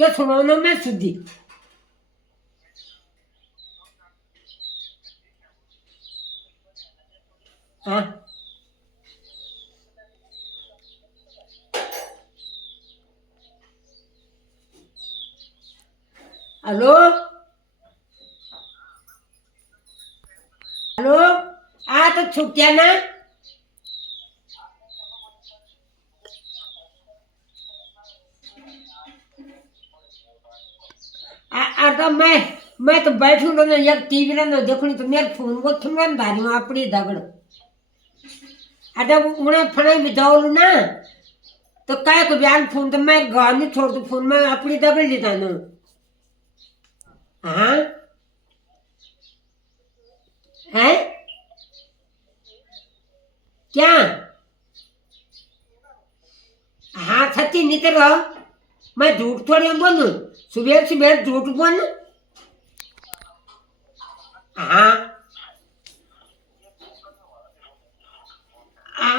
क्या सुनाना मैं सुधी हाँ हेलो हेलो आ तो छुट्टिया ना तो मैं तो बैठूंगा ना एक टीवी ना देखूंगी तो मेरे फोन वो खिमरा धारी में अपनी दगड़ अरे उन्हें फणे भी जाऊलू ना तो काय को बयान फोन तो मैं घर नहीं छोड़ दू फोन में अपनी दगड़ लेता ना हाँ है क्या हाँ सच्ची नहीं तो रहो मैं झूठ थोड़ी बोलूं सुबह सुबह झूठ बोलूं हाँ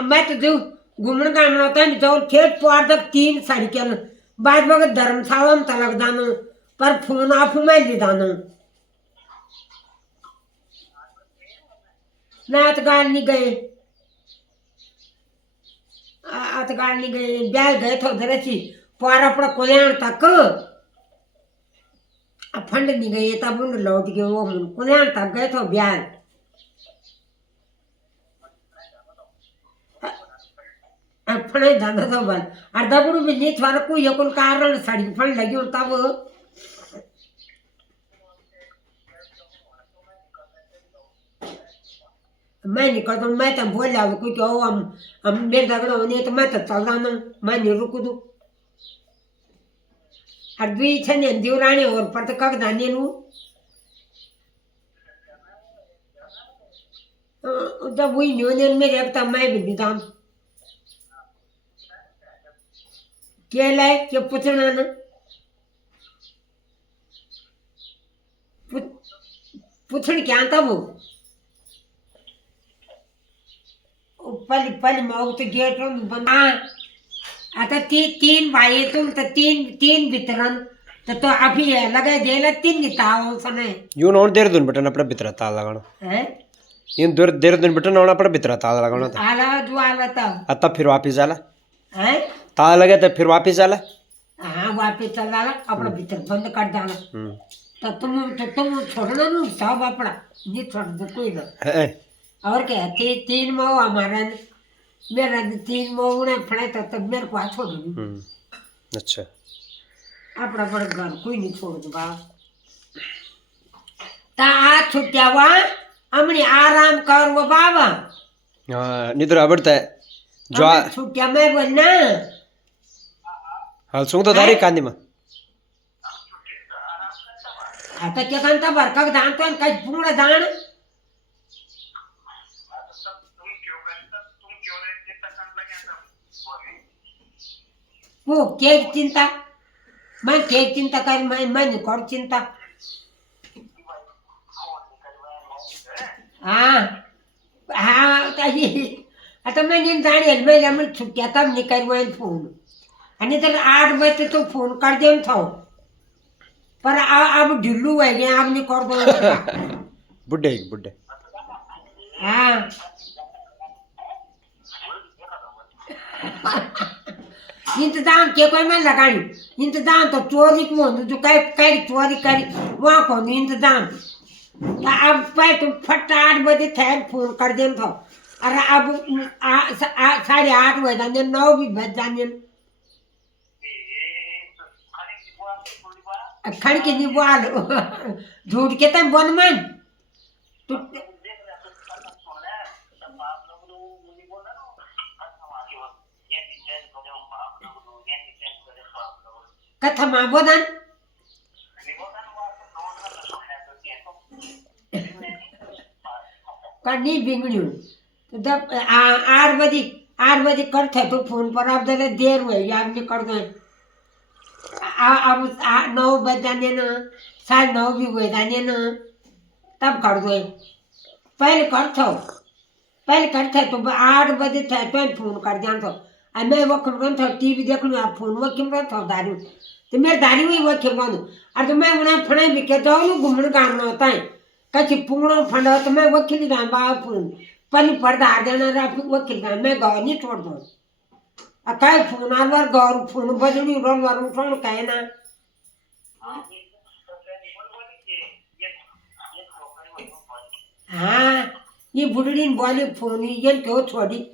मैं तो जो घूमने का होता है जो खेत पार तक 3 साड़ी के बाद में धर्मशाला में तलक दानो पर फोन आप में ले दानो ना अतगाड़ नहीं गए अतगाड़ नहीं गए ब्याह गए थे उधर से पार अपना कल्याण तक फंड नहीं गए तब उन लौट गए वो कल्याण तक गए थे ब्याह फणे धंधा तो बन अर्धा बुढ़ू भी नहीं थोड़ा कोई कुल कारण साड़ी फंड लगी हो तब मैं नहीं करता मैं तो बोल रहा कोई कहो हम मेरे झगड़ा होने तो मैं तो चल रहा ना मैं नहीं रुक दू और दुई छने दिवरानी और पर तो कब दाने नु जब वही न्यून में रखता मैं भी दाम क्या लाए क्या पूछना ना पूछन क्या था वो पल पल मऊ तो गेट बना आता 3 भाई तुम तो 3 वितरण तो अभी है लगे देला 3 निताओ सने यूं नोन देर दिन बटन अपना बितरा ताल लगाना है इन देर दिन बटन नोन अपना बितरा ताल लगाना था आला जो आला तब तब फिर वापिस आला है ताला लगे तो फिर वापिस आला हाँ वापिस चल आला अपना भीतर बंद कर डाला तो तुम छोड़ना नहीं सब अपना नहीं छोड़ दो कोई ना और क्या 3 मऊ हमारा मेरा 3 मऊ ने फड़े तो मेरे को छोड़ दू अच्छा अपना अपना घर कोई नहीं छोड़ दो बा ता आ छुट्टिया हुआ हमने आराम कर वो बाबा हाँ निद्रा बढ़ता है जो छुट्टिया मैं बोलना हाल सुन तो दारी कांदी में आता क्या करता बरका दान तो कई पूरा दान वो क्या चिंता मैं क्या चिंता कर मैं नहीं कर चिंता हाँ हाँ आता मैं नहीं जाने मैं हमने छुट्टिया तब नहीं करवाए फोन आणि तर 8 बजे तो फोन कर दे था पर अब ढिल्लू है गया अब नहीं कर दो बुड्ढे बुड्ढे हाँ इंतजाम के कोई मैं लगानी इंतजाम तो चोरी को जो कई चोरी करी वहाँ को इंतजाम अब पे तुम फट 8 बजे थे फोन कर दे था अरे अब 8:30 बज जाने 9 भी बज जाने खड़ के नहीं बोल झूठ के तम बन मन तो कथा मां बोदन कनी बिगड़ू तो जब 8 बजे करते तो फोन पर अब देर हुए याद नहीं कर दो अब 9 बज जाने ना 9:30 भी हुए जाने ना तब कर दो पहले करते तो 8 बजे थे तो फोन कर जान तो मैं वो कम था टीवी देख लूँ आप फोन वो क्यों था दारू तो मेरे दारी हुई वो खेल बांधो और तो मैं उन्हें फने भी के जाऊँ घूमने गाना होता है कच्ची पुंगड़ों फंडा तो मैं वो खिली दान बाहर फोन पहले पर्दा हार देना रहा फिर वो खिली दान मैं गाँव नहीं छोड़ दूँ अकाय फोन आल बार गाँव फोन बजनी रोल वार उठाने कहे ना हाँ ये बुढ़ी बोली फोन ये क्यों छोड़ी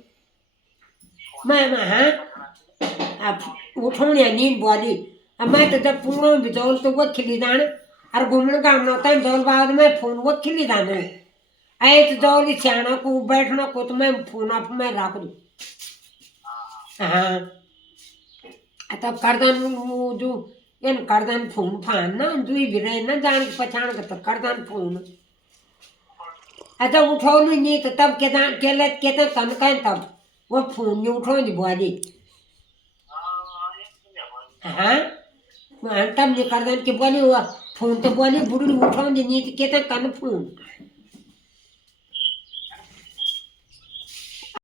मैं हाँ अब उठौने नींद बोली अब मैं तो जब पुंगड़ों में बिजौल तो वो खिली दान और घूमने का हमने होता है जौल बाद में फोन वो खिली दान आए तो जौल सियाना को बैठना को तो मैं फोन आप मैं रख दूँ हाँ तब करदन वो जो इन करदन फोन फान ना दुई भी रहे ना जान पहचान के तो करदन फोन अच्छा उठाओ नहीं तो तब कहते तन कहें तब वो फोन नहीं उठाओ नहीं बोली हाँ तब नहीं करदन के बोली वो फोन तो बोली बुढ़ी उठाओ नहीं तो कहते कन फोन